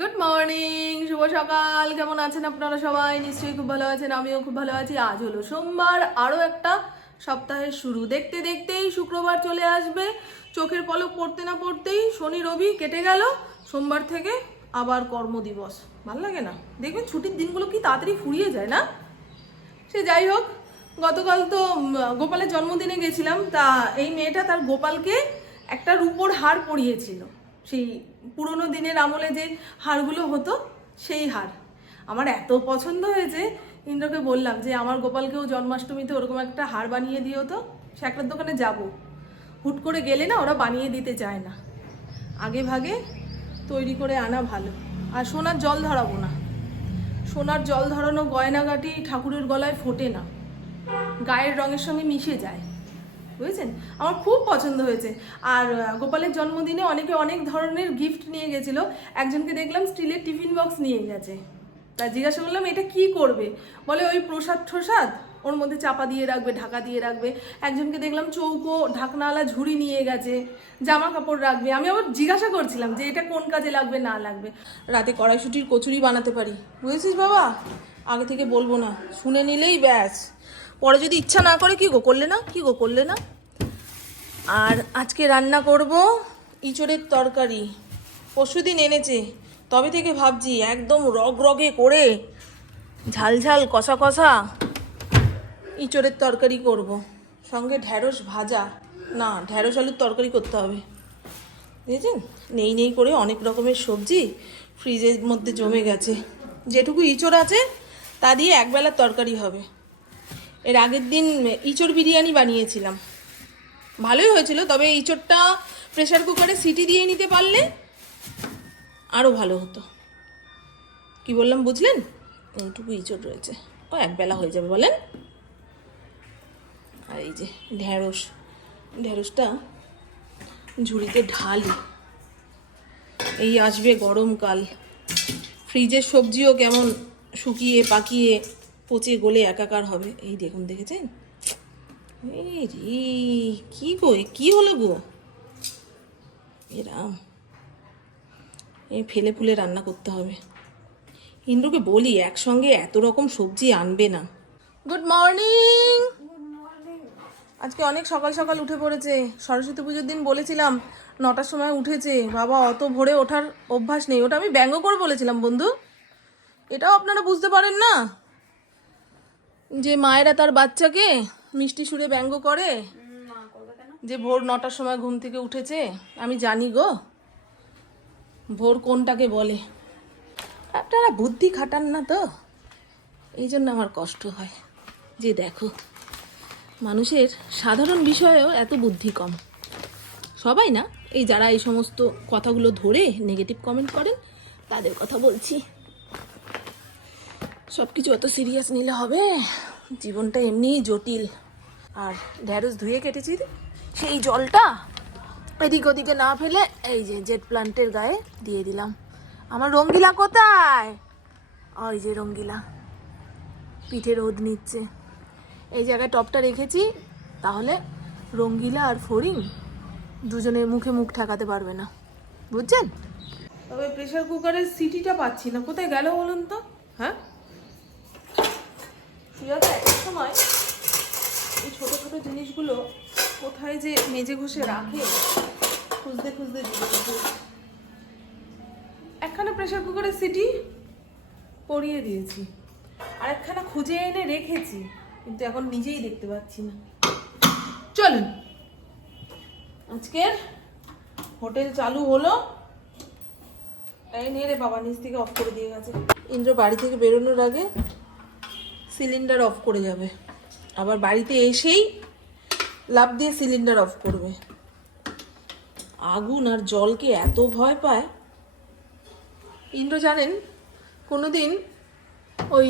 Good morning শুভ সকাল। কেমন আছেন আপনারা সবাই? নিশ্চয়ই খুব ভালো আছেন, আমিও খুব ভালো আছি। আজ হলো সোমবার, আরও একটা সপ্তাহের শুরু। দেখতে দেখতেই শুক্রবার চলে আসবে। চোখের পলক পড়তে না পড়তেই শনি রবি কেটে গেল। সোমবার থেকে আবার কর্মদিবস। ভালো লাগে না? দেখবেন ছুটির দিনগুলো কি তাড়াতাড়ি ফুরিয়ে যায় না? সে যাই হোক, গতকাল তো গোপালের জন্মদিনে গেছিলাম। তা এই মেয়েটা তার গোপালকে একটা রূপোর হার পরিয়েছিল। সেই পুরোনো দিনের আমলে যে হারগুলো হতো, সেই হার। আমার এত পছন্দ হয়েছে, ইন্দ্রকে বললাম যে, আমার গোপালকেও জন্মাষ্টমীতে ওরকম একটা হার বানিয়ে দিও তো, সে একটা দোকানে যাব। হুট করে গেলে না, ওরা বানিয়ে দিতে চায় না। আগে ভাগে তৈরি করে আনা ভালো। আর সোনার জল ধরাবো না। সোনার জল ধরানো গয়নাগাটি ঠাকুরের গলায় ফোটে না। গায়ের রঙের সঙ্গে মিশে যায়। বুঝেছেন? আমার খুব পছন্দ হয়েছে। আর গোপালের জন্মদিনে অনেকে অনেক ধরনের গিফট নিয়ে গেছিল। একজনকে দেখলাম স্টিলের টিফিন বক্স নিয়ে গেছে। তা জিজ্ঞাসা করলাম, এটা কি করবে? বলে, ওই প্রসাদ ঠোসাদ। ওর মধ্যে চাপা দিয়ে রাখবে, ঢাকা দিয়ে রাখবে। একজনকে দেখলাম চৌকো, ঢাকনাওয়ালা ঝুড়ি নিয়ে গেছে, জামা কাপড় রাখবে। আমি আবার জিজ্ঞাসা করছিলাম যে, এটা কোন কাজে লাগবে, না লাগবে? রাতে কড়াইশুটির কচুরি বানাতে পারি। বুঝেছিস বাবা? আগে থেকে বলব না, শুনে নিলেই ব্যাস। পরে যদি ইচ্ছা না করে, কি গো, করলে না? কি গো, করলে না? আর আজকে রান্না করব ইঁচড়ের তরকারি। পরশুদিন এনেছে, তবে থেকে ভাবছি একদম রগ রগে করে ঝাল ঝাল কষা কষা ইঁচড়ের তরকারি করব। সঙ্গে ঢ্যাঁড়স ভাজা। না ঢ্যাঁড়স আলুর তরকারি করতে হবে। বুঝেছেন নেই নেই করে অনেক রকমের সবজি ফ্রিজের মধ্যে জমে গেছে। যেটুকু ইঁচড় আছে, তা দিয়ে একবেলার তরকারি হবে। এর আগের দিন ইঁচড় বিরিয়ানি বানিয়েছিলাম। ভালোই হয়েছিল, তবে ইঁচড়টা প্রেসার কুকারে সিটি দিয়ে নিতে পারলে আরও ভালো হতো। কি বললাম, বুঝলেন? এইটুকু ইঁচড় রয়েছে। ও একবেলা হয়ে যাবে, বলেন। আর এই যে ঢ্যাঁড়স, ঢ্যাঁড়সটা ঝুড়িতে ঢালি। এই আসবে গরমকাল। ফ্রিজের সবজিও কেমন শুকিয়ে পাকিয়ে পচে গলে একাকার হবে। এই দেখুন, দেখেছেন? এই রে কি গো এ কি হলো গো? এরাম এই ফেলে ফুলে রান্না করতে হবে। ইন্দ্রকে বলি একসঙ্গে এত রকম সবজি আনবে না। গুড মর্নিং আজকে অনেক সকাল সকাল উঠে পড়েছে। সরস্বতী পুজোর দিন বলেছিলাম নটার সময় উঠেছে। বাবা অত ভোরে ওঠার অভ্যাস নেই। ওটা আমি ব্যঙ্গ করে বলেছিলাম বন্ধু। এটাও আপনারা বুঝতে পারেন না? যে মায়েরা তার বাচ্চাকে মিষ্টি সুরে ব্যঙ্গ করে? যে ভোর নটার সময় ঘুম থেকে উঠেছে আমি জানি গো। ভোর কোনটাকে বলে? আপনারা বুদ্ধি খাটান না তো। এই জন্য আমার কষ্ট হয়। যে দেখো মানুষের সাধারণ বিষয়েও এত বুদ্ধি কম। সবাই না এই যারা এই সমস্ত কথাগুলো ধরে নেগেটিভ কমেন্ট করেন তাদের কথা বলছি। সব কিছু অত সিরিয়াস নিলে হবে? জীবনটা এমনিই জটিল। আর ঢ্যাঁড়স ধুয়ে কেটেছি সেই জলটা এদিক ওদিকে না ফেলে এই যে জেট প্লান্টের গায়ে দিয়ে দিলাম। আমার রঙ্গিলা কোথায়? ওই যে রঙ্গিলা। পিঠে রোদ নিচ্ছে। এই জায়গায় টপটা রেখেছি, তাহলে রঙ্গিলা আর ফড়িং দুজনের মুখে মুখ ঠেকাতে পারবে না। বুঝছেন? তবে প্রেশার কুকারের সিটিটা পাচ্ছি না। কোথায় গেল বলুন তো? হ্যাঁ? সুজাতা এক সময় এই ছোট ছোট জিনিসগুলো কোথায় যে মেজে ঘষে রাখে, খুঁজতে খুঁজতে একখানা প্রেসার কুকারের সিটি পরিয়ে দিয়েছি, আর একখানা খুঁজে এনে রেখেছি, কিন্তু এখন নিজেই দেখতে পাচ্ছি না। চলুন, আজকের হোটেল চালু হলো। নিয়ে রে বাবা, নিচ থেকে অফ করে দিয়ে গেছে। ইন্দ্র বাড়ি থেকে বেরোনোর আগে সিলিন্ডার অফ করে যাবে। আবার বাড়িতে এসেই লাভ দিয়ে সিলিন্ডার অফ করবে। আগুন আর জলকে এত ভয় পায়। ইন্দ্র জানেন, কোনোদিন ওই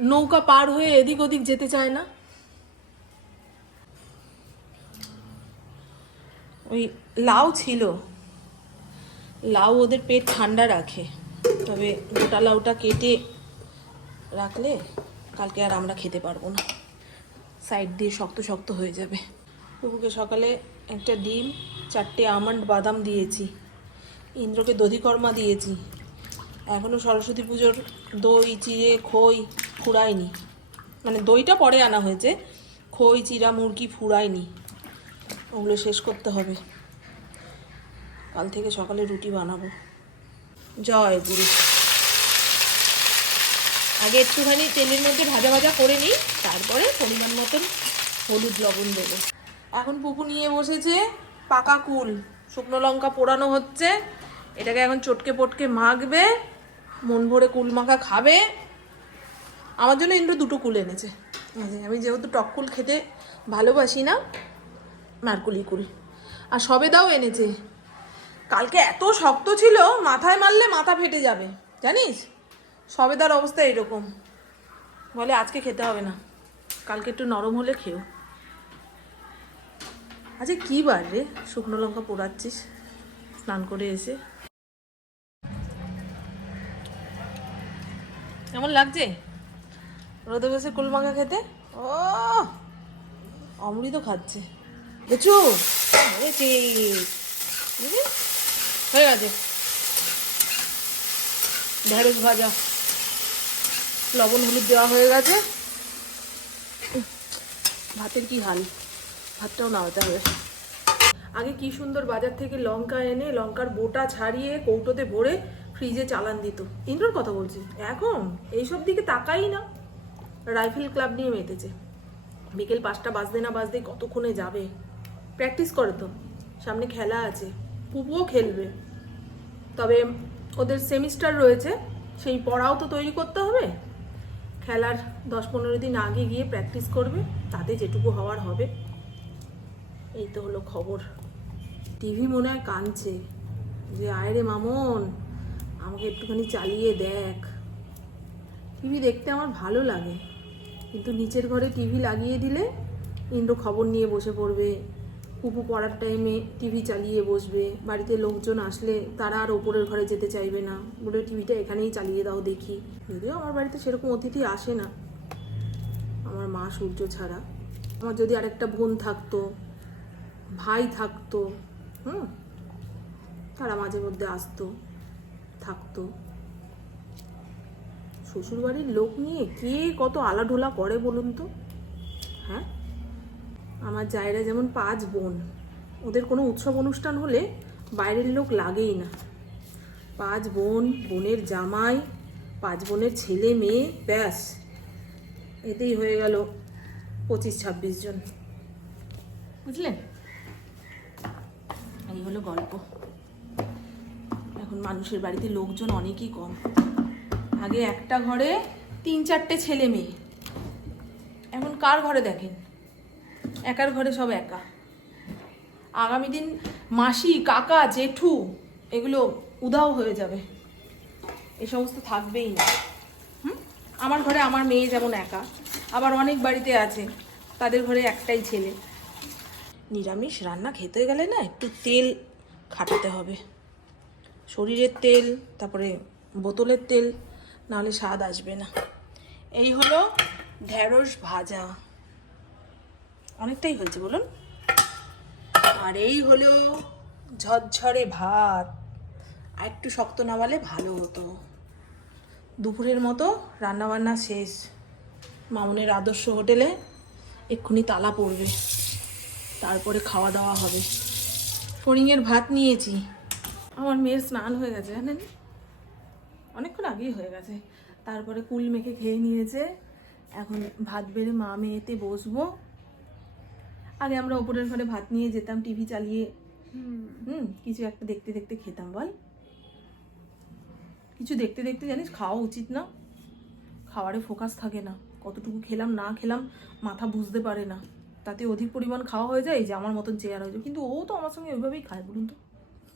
নৌকা পার হয়ে এদিক ওদিক যেতে চায় না। ওই লাউ ছিল। লাউ ওদের পেট ঠান্ডা রাখে। তবে গোটা লাউটা কেটে রাখলে কালকে আর আমরা খেতে পারব না। সাইড দিয়ে শক্ত শক্ত হয়ে যাবে। প্রভুকে সকালে একটা ডিম, চারটে আমন্ড, বাদাম দিয়েছি। ইন্দ্রকে দধিকর্মা দিয়েছি। এখনও সরস্বতী পুজোর দই, চিড়ে, খই ফুরায়নি। মানে দইটা পরে আনা হয়েছে। খই চিরা মুরগি ফুরায়নি। ওগুলো শেষ করতে হবে। কাল থেকে সকালে রুটি বানাবো। জয় গুরু। আগে একটুখানি তেলের মধ্যে ভাজা ভাজা করে নিই, তারপরে পরিমাণ মতন হলুদ লবণ দেবো। এখন পুকু নিয়ে বসেছে পাকা কুল, শুকনো লঙ্কা পোড়ানো হচ্ছে। এটাকে এখন চটকে পটকে মাখবে, মন ভরে কুল মাখা খাবে। আমার জন্য ইন্দ্র দুটো কুল এনেছে। আমি যেহেতু টক কুল খেতে ভালোবাসি না নারকুলি কুল। আর সবেদাও এনেছে। কালকে এত শক্ত ছিল, মাথায় মারলে মাথা ফেটে যাবে, জানিস? সবেদার অবস্থা এরকম বলে, আজকে খেতে হবে না। কালকে একটু নরম হলে খেও। আচ্ছা কী বার রে? শুকনো লঙ্কা পোড়াচ্ছিস, স্নান করে এসে। কেমন লাগছে? রোদে বসে কুলমাঙ্গা খেতে? ও অমৃত খাচ্ছে। বুঝছ? হয়ে গেছে। ঢেঁড়স ভাজা। লবণ, হলুদ দেওয়া হয়ে গেছে। ভাতের কি হাল? ভাতটাও নামাতে হবে। আগে কি সুন্দর বাজার থেকে লঙ্কা এনে, লঙ্কার বোটা ছাড়িয়ে কৌটোতে ভরে ফ্রিজে চালান দিত। ইন্দ্রর কথা বলছি। এখন এইসব দিকে তাকাই না। রাইফেল ক্লাব নিয়ে মেতেছে। বিকেল পাঁচটা বাজতে না বাজতে কতক্ষণে যাবে? প্র্যাকটিস করে তো। সামনে খেলা আছে। পুপুও খেলবে। তবে ওদের সেমিস্টার রয়েছে। সেই পড়াও তো তৈরি করতে হবে। খেলার দশ পনেরো দিন আগে গিয়ে প্র্যাকটিস করবে, তাতে যেটুকু হওয়ার হবে। এই তো হলো খবর। টিভি মনে হয় কাঁদছে যে, আয় রে মামন, আমাকে একটুখানি চালিয়ে দেখ। টিভি দেখতে আমার ভালো লাগে, কিন্তু নিচের ঘরে টিভি লাগিয়ে দিলে ইন্দ্র খবর নিয়ে বসে পড়বে। পুপু পড়ার টাইমে টিভি চালিয়ে বসবে, বাড়িতে লোকজন আসলে তারা আর ওপরের ঘরে যেতে চাইবে না। বলে টিভিটা এখানেই চালিয়ে দাও দেখি। যদিও আমার বাড়িতে সেরকম অতিথি আসে না। আমার মা সূর্য ছাড়া। আমার যদি আরেকটা বোন থাকতো, ভাই থাকতো, হুম, তারা মাঝে মধ্যে আসতো, থাকতো। শ্বশুরবাড়ির লোক নিয়ে কে কত আলাঢোলা করে বলুন তো? হ্যাঁ? আমার জায়রা যেমন পাঁচ বোন, ওদের কোনো উৎসব অনুষ্ঠান হলে বাইরের লোক লাগেই না। পাঁচ বোন, বোনের জামাই, পাঁচ বোনের ছেলে মেয়ে, ব্যাস। এতেই হয়ে গেল পঁচিশ ছাব্বিশ জন। বুঝলেন এই হলো গল্প। এখন মানুষের বাড়িতে লোকজন অনেকই কম। আগে একটা ঘরে তিন চারটে ছেলে মেয়ে। এখন কার ঘরে দেখেন? একার ঘরে সব একা। আগামী দিন মাসি, কাকা, জেঠু, এগুলো উধাও হয়ে যাবে। এ সমস্ত থাকবেই না। আমার ঘরে আমার মেয়ে যেমন একা, আবার অনেক বাড়িতে আছে, তাদের ঘরে একটাই ছেলে। নিরামিষ রান্না খেতে গেলে না একটু তেল খাটাতে হবে। শরীরের তেল, তারপরে বোতলের তেল, নাহলে স্বাদ আসবে না। এই হলো ঢেঁড়স ভাজা। অনেকটাই হয়েছে, বলুন। আর এই হলো ঝরঝরে ভাত। আর একটু শক্ত নামালে ভালো হতো। দুপুরের মতো রান্নাবান্না শেষ। মামুনের আদর্শ হোটেলে এক্ষুনি তালা পড়বে। তারপরে খাওয়া দাওয়া হবে। ফড়িংয়ের ভাত নিয়েছি। আমার মেয়ের স্নান হয়ে গেছে, জানেন? অনেকক্ষণ আগেই হয়ে গেছে। তারপরে কুল মেখে খেয়ে নিয়েছে। এখন ভাত বেড়ে মা মেয়েতে বসবো। আগে আমরা ওপরের ঘরে ভাত নিয়ে যেতাম টিভি চালিয়ে। হুম। কিছু একটা দেখতে দেখতে খেতাম বল। কিছু দেখতে দেখতে জানিস খাওয়া উচিত না। খাওয়ারে ফোকাস থাকে না। কতটুকু খেলাম না খেলাম মাথা বুঝতে পারে না। তাতে অধিক পরিমাণ খাওয়া হয়ে যায় যে আমার মতন চেয়ার হয়ে যায়। কিন্তু ও তো আমার সঙ্গে ওইভাবেই খায় বলুন তো।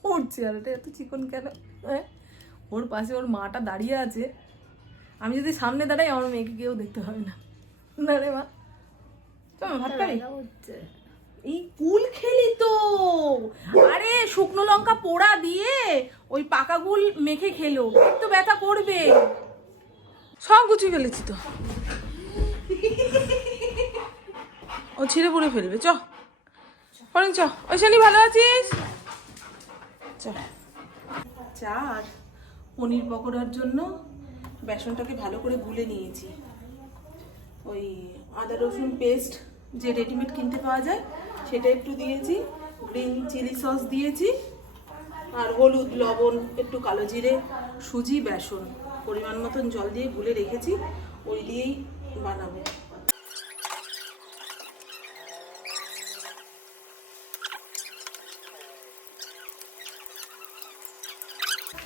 ওর চেয়ারটা এত চিকন কেন? হ্যাঁ? ওর পাশে ওর মাটা দাঁড়িয়ে আছে। আমি যদি সামনে দাঁড়াই আমার মেয়েকে কেউ দেখতে হবে না। না রে মা। এই কুল খেলি তো। আরে শুকনো লঙ্কা পোড়া দিয়ে ওই পাকা গুল মেখে খেলো। তো ব্যথা করবে। সব গুছিয়ে ফেলেছি তো। ও ছিঁড়ে পুড়ে ফেলবে চ। পরেন চ। ওই শানি ভালো আছিস? চ। চার পনির পকোড়ার জন্য বেসনটাকে ভালো করে গুলে নিয়েছি। ওই আদা রসুন পেস্ট যে রেডিমেড কিনতে পাওয়া যায়, সেটা একটু দিয়েছি। গ্রিন চিলি সস দিয়েছি। আর হলুদ, লবণ, একটু কালো জিরে, সুজি, বেসন পরিমাণ মতন জল দিয়ে গুলে রেখেছি। ওই দিয়েই বানাবো।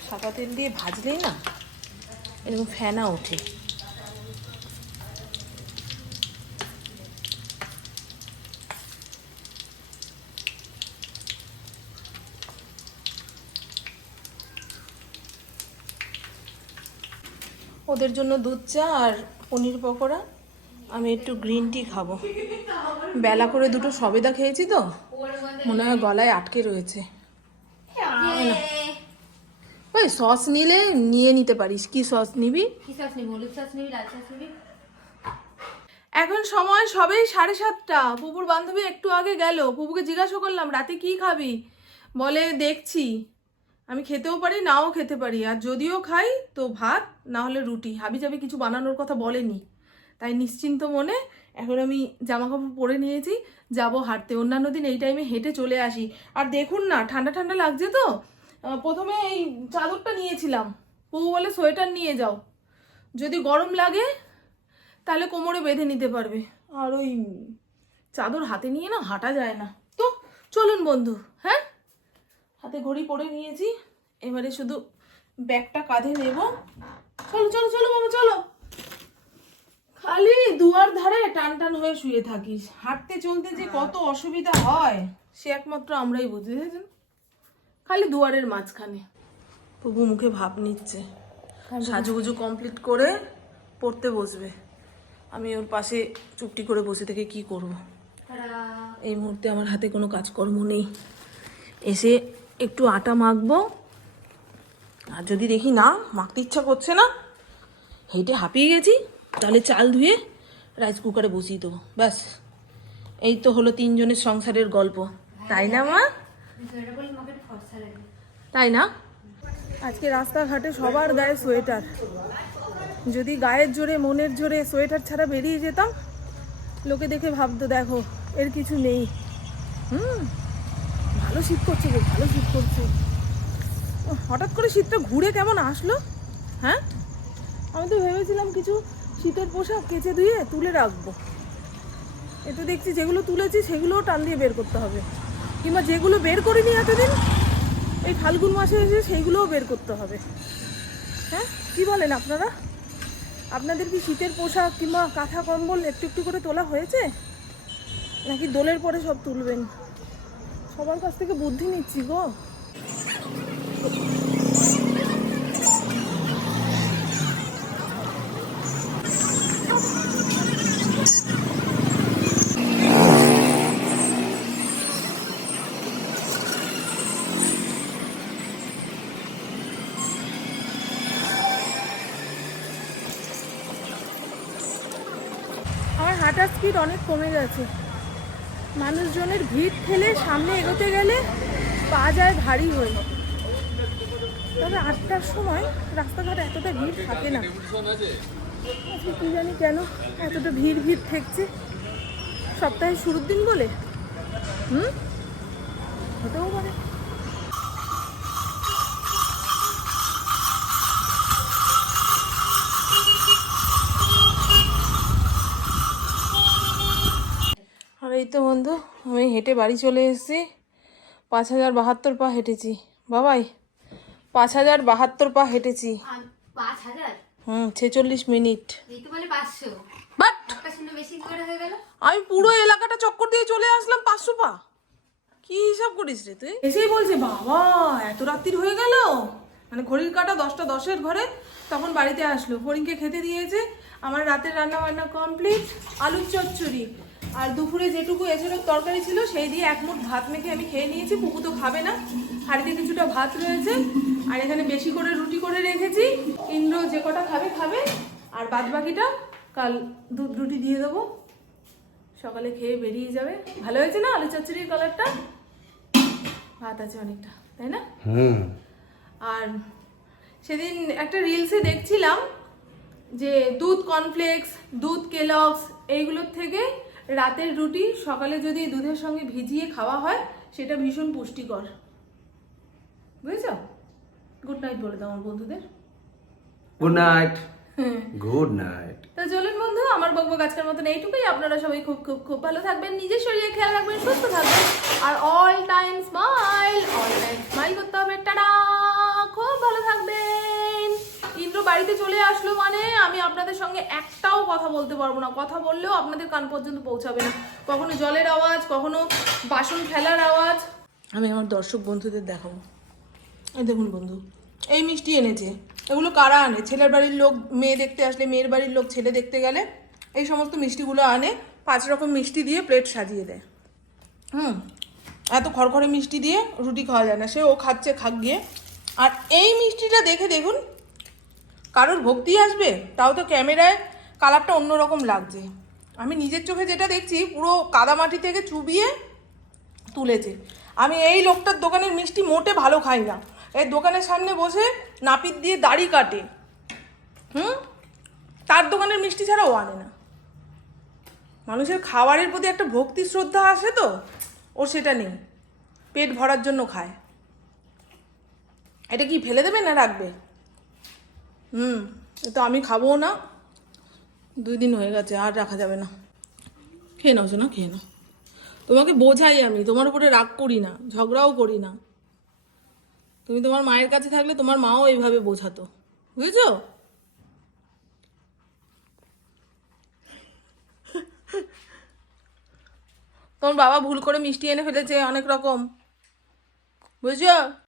সাদা তেল দিয়ে ভাজলেই না এরকম ফেনা ওঠে। ওদের জন্য দুধ চা আর পনির পকোড়া। আমি একটু গ্রিন টি খাব। বেলা করে দুটো সবেদা খেয়েছি তো মনে হয় গলায় আটকে রয়েছে। ওই সস নিলে নিয়ে নিতে পারিস। কি সস নিবি? এখন সময় সবেই সাড়ে সাতটা। পুপুর বান্ধবী একটু আগে গেল। পুপুকে জিজ্ঞাসা করলাম রাতে কি খাবি? বলে দেখছি। আমি খেতেও পারি, নাও খেতে পারি। আর যদিও খাই, তো ভাত না হলে রুটি। হাবি যাবি কিছু বানানোর কথা বলেনি। তাই নিশ্চিন্ত মনে এখন আমি জামা কাপড় পরে নিয়েছি, যাব হাঁটতে। অন্যান্য দিন এই টাইমে হেঁটে চলে আসি। আর দেখুন না, ঠান্ডা ঠান্ডা লাগছে তো। প্রথমে এই চাদরটা নিয়েছিলাম। পুপু বলে সোয়েটার নিয়ে যাও। যদি গরম লাগে, তাহলে কোমরে বেঁধে নিতে পারবে। আর ওই চাদর হাতে নিয়ে না হাঁটা যায় না। তো চলুন বন্ধু হ্যাঁ? হাতে ঘড়ি পরে নিয়েছি। এবারে শুধু ব্যাগটা কাঁধে নেব। চলো চলো চলো বাবা চলো। খালি দুয়ার ধারে টান টান হয়ে শুয়ে থাকিস। হাঁটতে চলতে যে কত অসুবিধা হয় সে একমাত্র আমরাই বুঝি বুঝেছেন? খালি দুয়ারের মাঝখানে। প্রভু মুখে ভাব নিচ্ছে। সাজুগুজু কমপ্লিট করে পড়তে বসবে। আমি ওর পাশে চুপটি করে বসে থেকে কি করব? এই মুহূর্তে আমার হাতে কোনো কাজকর্ম নেই। এসে একটু আটা মাখবো। আর যদি দেখি না, মাখতে ইচ্ছা করছে না, হেঁটে হাঁপিয়ে গেছি, তাহলে চাল ধুয়ে রাইস কুকারে বসিয়ে দেবো। ব্যাস, এই তো হলো তিনজনের সংসারের গল্প। তাই না, মা? তাই না? আজকে রাস্তাঘাটে সবার গায়ে সোয়েটার। যদি গায়ের জোরে, মনের জোরে সোয়েটার ছাড়া বেরিয়ে যেতাম, লোকে দেখে ভাবতো, দেখো, এর কিছু নেই। হুম? ভালো শীত করছে গো, ভালো শীত করছে। হঠাৎ করে শীতটা ঘুরে কেমন আসলো? হ্যাঁ? আমি তো ভেবেছিলাম কিছু শীতের পোশাক কেচে ধুয়ে তুলে রাখব। এ তো দেখছি যেগুলো তুলেছি সেগুলোও টান দিয়ে বের করতে হবে। কিংবা যেগুলো বের করিনি এতদিন, এই ফাল্গুন মাসে এসে সেইগুলোও বের করতে হবে। হ্যাঁ? কি বলেন আপনারা? আপনাদের কি শীতের পোশাক কিংবা কাঁথা কম্বল একটু একটু করে তোলা হয়েছে? নাকি দোলের পরে সব তুলবেন? সবার কাছ থেকে বুদ্ধি নিচ্ছি গো। আমার হাঁটার স্পিড অনেক কমে গেছে। মানুষজনের ভিড় ঠেলে সামনে এগোতে গেলে পা যায় ভারী হয়ে। তবে আটটার সময় রাস্তাঘাট এতটা ভিড় থাকে না। কি জানি কেন এতটা ভিড় ভিড় ঠেকছে। সপ্তাহের শুরুর দিন বলে? হুম? হতেও পারে। এই তো বন্ধু আমি হেঁটে বাড়ি চলে এসেছি। পাঁচ হাজার বাহাত্তর পা হেঁটেছি। বাবাই পাঁচ হাজার বাহাত্তর পা হেঁটেছি। হুম ছেচল্লিশ মিনিট। এই তো বলে পাঁচশো। বাট একটা শুনে বেশি করে হয়ে গেল। আমি পুরো এলাকাটা চক্কর দিয়ে চলে আসলাম পাঁচশো পা। কি হিসাব করিস রে তুই? এসেই বলছে বাবা এত রাত্রির হয়ে গেল? মানে ঘড়ির কাটা দশটা দশের ঘরে তখন বাড়িতে আসলো। ফরিংকে খেতে দিয়েছে। আমার রাতের রান্না বান্না কমপ্লিট আলুর চচ্চড়ি। আর দুপুরে যেটুকু এছাড়াও তরকারি ছিল সেই দিয়ে এক মুঠ ভাত মেখে আমি খেয়ে নিয়েছি। পুকু তো খাবে না হাড়িতে কিছুটা ভাত রয়েছে। আর এখানে বেশি করে রুটি করে রেখেছি। ইন্দ্র যে কটা খাবে খাবে। আর বাদ বাকিটা কাল দুধ রুটি দিয়ে দেবো। সকালে খেয়ে বেরিয়ে যাবে। ভালো হয়েছে না আলু চচ্চড়ির কালারটা? ভাত আছে অনেকটা তাই না? আর সেদিন একটা রিলসে দেখছিলাম যে দুধ কর্নফ্লেক্স দুধ কেলক্স এইগুলোর থেকে রাতের রুটি সকালে যদি দুধের সঙ্গে ভিজিয়ে খাওয়া হয় সেটা ভীষণ পুষ্টিকর। বুঝেছ? গুড নাইট বলে দাও আমার বন্ধুদের। গুড নাইট গুড নাইট তো চলুন বন্ধু আমার বকবক আজকের মতন এইটুকুই। আপনারা সবাই খুব খুব খুব ভালো থাকবেন নিজের শরীরে খেয়াল রাখবেন সুস্থ থাকবেন আর all time smile all time বাড়িতে চলে আসলো মানে আমি আপনাদের সঙ্গে একটাও কথা বলতে পারব না। কথা বললেও আপনাদের কান পর্যন্ত পৌঁছাবে না। কখনো জলের আওয়াজ, কখনো বাসন ফেলার আওয়াজ। আমি আমার দর্শক বন্ধুদের দেখাবো। এই দেখুন বন্ধু, এই মিষ্টি এনেছে। এগুলো কারা আনে? ছেলের বাড়ির লোক, মেয়ে দেখতে আসলে মেয়ের বাড়ির লোক ছেলে দেখতে গেলে এই সমস্ত মিষ্টিগুলো আনে, পাঁচ রকম মিষ্টি দিয়ে প্লেট সাজিয়ে দেয়। হুম, এত খড়খড়ে মিষ্টি দিয়ে রুটি খাওয়া যায় না। সে ও খাচ্ছে, খাক গিয়ে। আর এই মিষ্টিটা দেখে দেখুন কারোর ভক্তি আসবে, তাও তো ক্যামেরায় কালারটা অন্যরকম লাগছে। আমি নিজের চোখে যেটা দেখছি, পুরো কাদামাটি থেকে চুবিয়ে তুলেছে। আমি এই লোকটার দোকানের মিষ্টি মোটে ভালো খাই না। এই দোকানের সামনে বসে নাপিত দিয়ে দাড়ি কাটে। হুম? তার দোকানের মিষ্টি ছাড়া ও আনে না। মানুষের খাবারের প্রতি একটা ভক্তি শ্রদ্ধা আসে তো ওর সেটা নেই। পেট ভরার জন্য খায়। এটা কি ফেলে দেবে না রাখবে? হুম, এ তো আমি খাব না। দুই দিন হয়ে গেছে, আর রাখা যাবে না। খেয়ে নাও শোনা খেয়ে নাও। তোমাকে বোঝাই আমি, তোমার উপরে রাগ করি না, ঝগড়াও করি না। তুমি তোমার মায়ের কাছে থাকলে তোমার মাও এইভাবে বোঝাতো, বুঝেছ? তোমার বাবা ভুল করে মিষ্টি এনে ফেলেছে অনেক রকম, বুঝছ?